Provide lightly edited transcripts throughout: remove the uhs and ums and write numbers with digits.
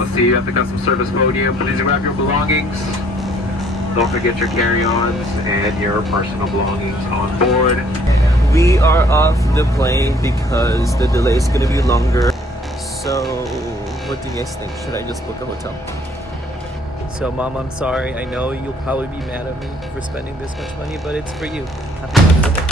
I'll see you at the customer service podium. Please grab your belongings. Don't forget your carry-ons and your personal belongings on board. We are off the plane because the delay is going to be longer. So, what do you guys think? Should I just book a hotel? So, Mom, I'm sorry. I know you'll probably be mad at me for spending this much money, but it's for you. Happy Mother's Day.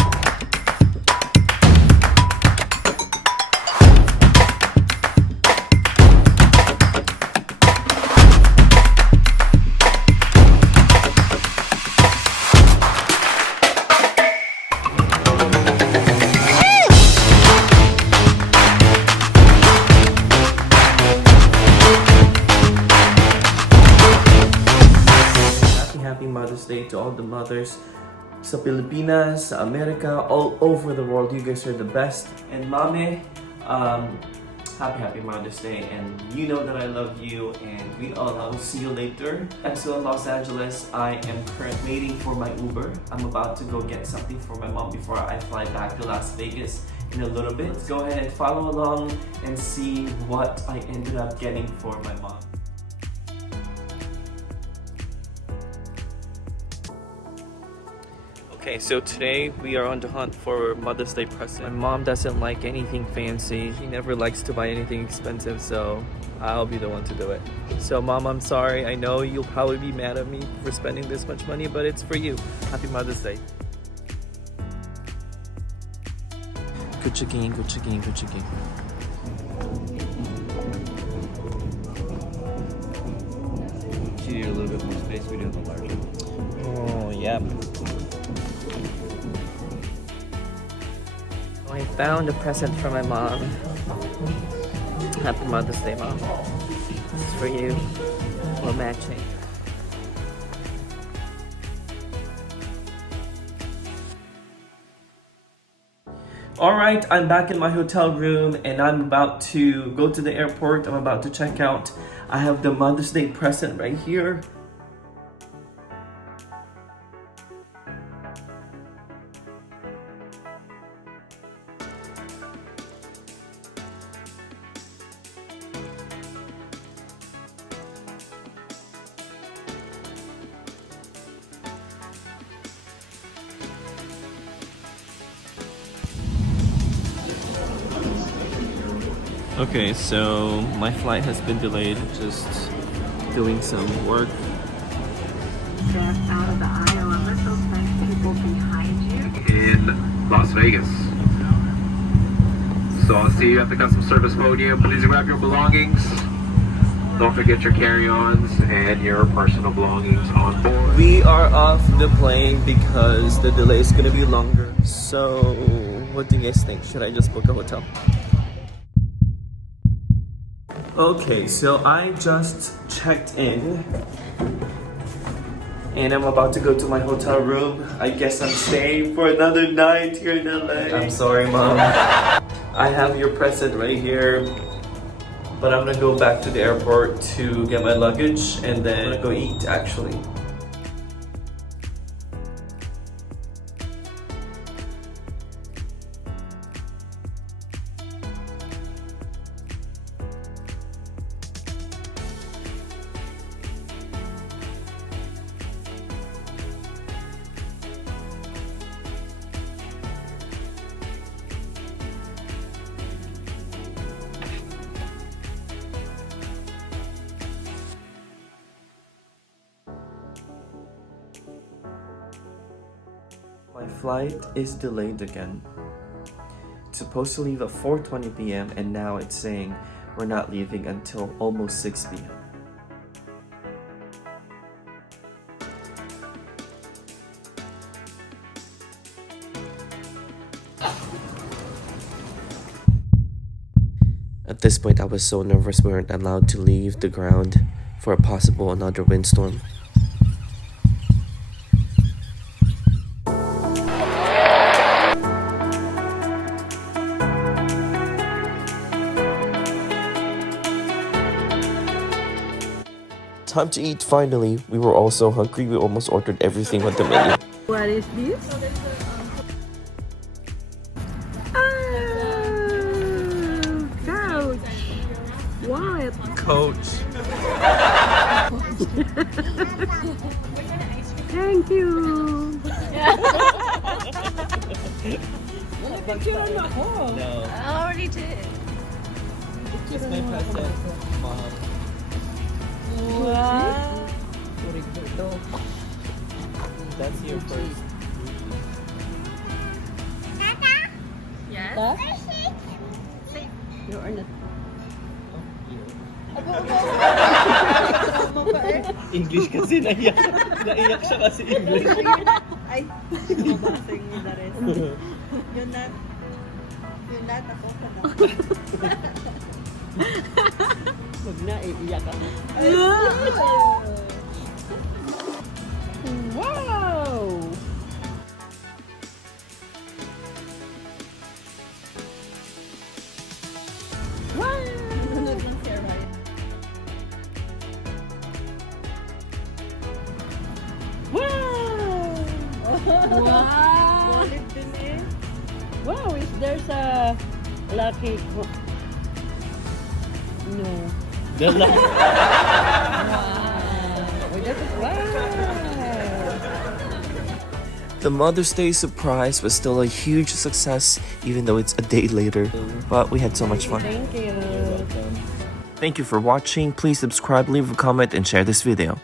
Happy Mother's Day to all the mothers sa Pilipinas, sa America, all over the world. You guys are the best. And Mame, happy Mother's Day. And you know that I love you, and I will see you later. I'm still in Los Angeles. I am currently waiting for my Uber. I'm about to go get something for my mom before I fly back to Las Vegas in a little bit. Let's go ahead and follow along and see what I ended up getting for my mom. Okay, so today we are on the hunt for Mother's Day present. My mom doesn't like anything fancy. She never likes to buy anything expensive, so I'll be the one to do it. So Mom, I'm sorry. I know you'll probably be mad at me for spending this much money, but it's for you. Happy Mother's Day. Good chicken, good chicken, good chicken. She needed a little bit more space. We do the large one. Oh, yeah. I found a present for my mom. Happy Mother's Day, Mom. This is for you. We're matching. Alright, I'm back in my hotel room and I'm about to go to the airport. I'm about to check out. I have the Mother's Day present right here. Okay, so my flight has been delayed, just doing some work. Step out of the aisle and let those nice people behind you. In Las Vegas. So I'll see you at the customer service podium. Please grab your belongings. Don't forget your carry-ons and your personal belongings on board. We are off the plane because the delay is gonna be longer. So, what do you guys think? Should I just book a hotel? Okay, so I just checked in and I'm about to go to my hotel room. I guess I'm staying for another night here in LA. I'm sorry, Mom. I have your present right here, but I'm gonna go back to the airport to get my luggage and then I'm gonna go eat actually. My flight is delayed again. It's supposed to leave at 4:20 p.m. and now it's saying we're not leaving until almost 6 p.m. At this point, I was so nervous we weren't allowed to leave the ground for a possible another windstorm. Time to eat finally. We were all so hungry we almost ordered everything on the menu. What is this? Couch. What? Coach. Thank you. No. I already did. It's my present, Mom. Wow. That's your first. Yes. You are not. English kasi naiyak. Naiyak siya kasi English. Ay, mabasing mo na rin. Yun na. Yun na, ako ka na. Huwag na, iiyak ka na. Wow! Wow. Wallet din eh. Wow, is there's a lucky... No. Dala. Wow! The Mother's Day surprise was still a huge success, even though it's a day later. But we had so much fun. Thank you. Thank you for watching. Please subscribe, leave a comment, and share this video.